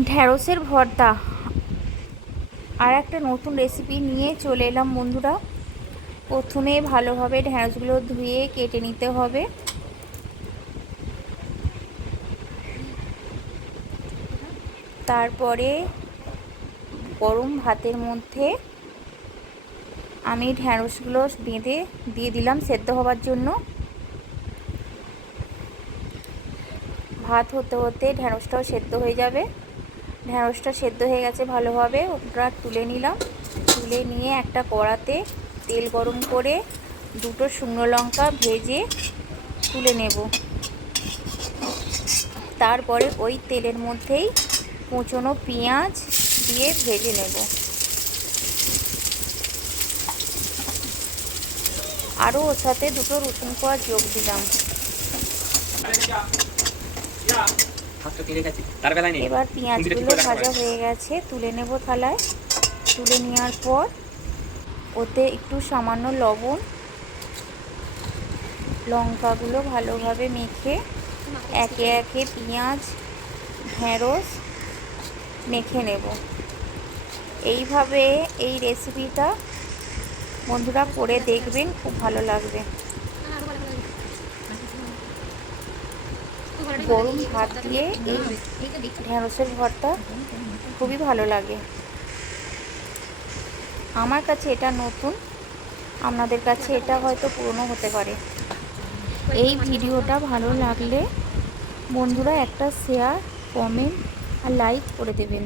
ঢ্যাঁড়সের ভর্তা আর একটা নতুন রেসিপি নিয়ে চলে এলাম বন্ধুরা। প্রথমে ভালোভাবে ঢ্যাঁড়সগুলো ধুয়ে কেটে নিতে হবে। তারপরে গরম ভাতের মধ্যে আমি ঢ্যাঁড়সগুলো বেঁধে দিয়ে দিলাম সেদ্ধ হওয়ার জন্য। ভাত হতে হতে ঢ্যাঁড়সটাও সেদ্ধ হয়ে যাবে। ঢ্যাঁড়সটা সেদ্ধ হয়ে গেছে ভালোভাবে, ওটা তুলে নিলাম। তুলে নিয়ে একটা কড়াতে তেল গরম করে দুটো শুকনো লঙ্কা ভেজে তুলে নেব। তারপরে ওই তেলের মধ্যেই কুচনো পেঁয়াজ দিয়ে ভেজে নেব। আরও ওর সাথে দুটো রসুন কোয়া যোগ দিলাম। এবার পেঁয়াজগুলো ভাজা হয়ে গেছে, তুলে নেব থালায়। তুলে নেওয়ার পর ওতে একটু সামান্য লবণ, লঙ্কাগুলো ভালোভাবে মেখে একে একে পেঁয়াজ ঢ্যাঁড়স মেখে নেব। এইভাবে এই রেসিপিটা বন্ধুরা করে দেখবেন, খুব ভালো লাগবে। গরম ভাত দিয়ে এই ঢ্যাঁড়সের ভর্তা খুবই ভালো লাগে। আমার কাছে এটা নতুন, আপনাদের কাছে এটা হয়তো পুরনো হতে পারে। এই ভিডিওটা ভালো লাগলে বন্ধুরা একটা শেয়ার, কমেন্ট আর লাইক করে দেবেন।